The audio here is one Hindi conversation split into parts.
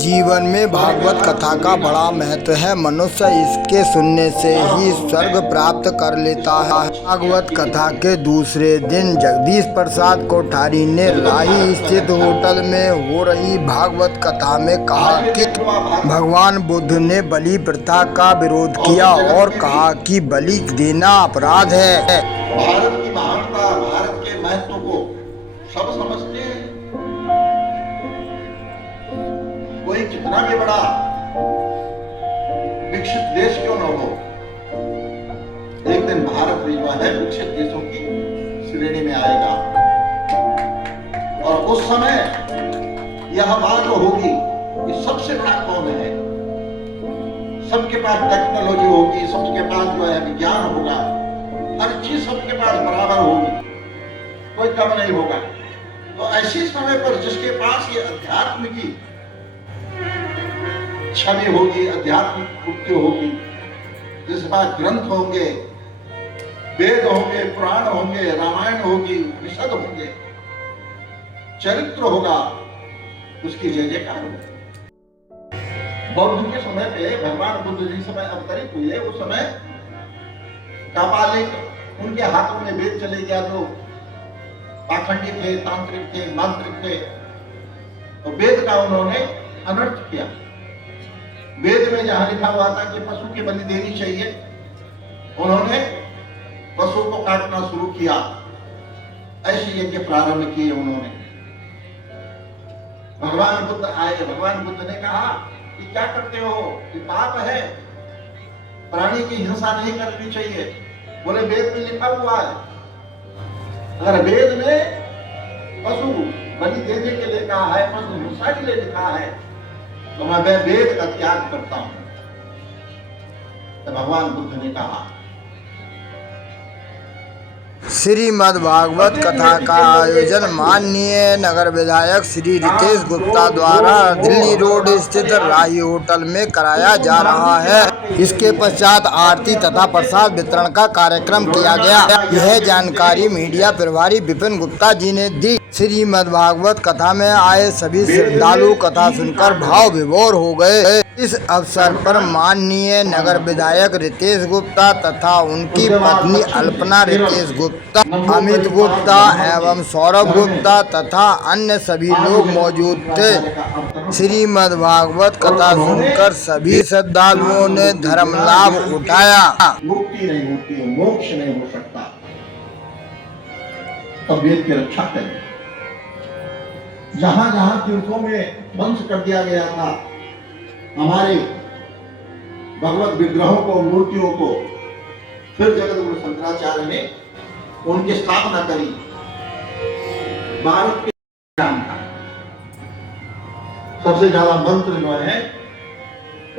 जीवन में भागवत कथा का बड़ा महत्व है। मनुष्य इसके सुनने से ही स्वर्ग प्राप्त कर लेता है। भागवत कथा के दूसरे दिन जगदीश प्रसाद कोठारी ने लाही स्थित होटल में हो रही भागवत कथा में कहा कि भगवान बुद्ध ने बलि प्रथा का विरोध किया और कहा कि बलि देना अपराध है। भारत की महानता, भारत के महत्व को सब समझते हैं। कोई कितना भी बड़ा विकसित देश क्यों न हो, एक दिन भारत भी जो है विकसित देशों की श्रेणी में आएगा। और उस समय यह बात होगी कि सबसे बड़ा कौन है, सबके पास टेक्नोलॉजी होगी, सबके पास जो है विज्ञान होगा, हर चीज सबके पास बराबर होगी, कोई कम नहीं होगा। तो ऐसे समय पर जिसके पास ये अध्यात्म की छवि होगी, अध्यात्मिक मुक्ति होगी, जिस पास ग्रंथ होंगे, वेद होंगे, पुराण होंगे, रामायण होगी, उपनिषद होंगे, चरित्र होगा, उसकी जय जयकार होगी। बौद्ध के समय पे भगवान बुद्ध जिस समय अवतरित हुए उस समय कापालिक उनके हाथों में वेद चले गया, जो पाखंडी थे, तांत्रिक थे, मांत्रिक थे, तो वेद का उन्होंने अनर्थ किया। वेद में जहां लिखा हुआ था कि पशु की बलि देनी चाहिए, उन्होंने पशु को काटना शुरू किया। ऐसे यज्ञ प्रारंभ किए उन्होंने। भगवान बुद्ध आए, भगवान बुद्ध ने कहा कि क्या करते हो, कि पाप है, प्राणी की हिंसा नहीं करनी चाहिए। बोले वेद में लिखा हुआ है, अगर वेद में पशु बलि देने के लिए कहा है, पशु हिंसा के लिए लिखा है, तो मैं वेद का त्याग करता हूं। तो भगवान बुद्ध ने कहा। श्रीमद् भागवत कथा का आयोजन माननीय नगर विधायक श्री रितेश गुप्ता द्वारा दिल्ली रोड स्थित राही होटल में कराया जा रहा है। इसके पश्चात आरती तथा प्रसाद वितरण का कार्यक्रम किया गया। यह जानकारी मीडिया प्रभारी विपिन गुप्ता जी ने दी। श्रीमद् भागवत कथा में आए सभी श्रद्धालु कथा सुनकर भाव विभोर हो गए। इस अवसर पर माननीय नगर विधायक रितेश गुप्ता तथा उनकी पत्नी अल्पना रितेश गुप्ता, अमित गुप्ता एवं सौरभ गुप्ता तथा अन्य सभी लोग मौजूद थे। श्रीमद् भागवत कथा सुनकर सभी श्रद्धालुओं ने धर्म लाभ उठाया। मुक्ति नहीं होती है, मोक्ष नहीं हो सकता, तब वेद की रक्षा करें। जहां जहां तीर्थों में ध्वंस कर दिया गया था हमारे भगवत विग्रहों को, मूर्तियों को, फिर जगतगुरु शंकराचार्य ने उनकी स्थापना करी। भारत के नाम था सबसे ज्यादा मंत्र जो है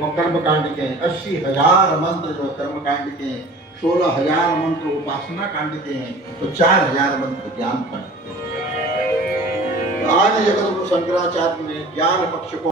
वो कर्मकांड के हैं। 80,000 मंत्र जो कर्मकांड के हैं, 16,000 मंत्र उपासना कांड के हैं, तो 4,000 मंत्र ज्ञान कांड के हैं। आज जगतगुरु शंकराचार्य ने ज्ञान पक्ष को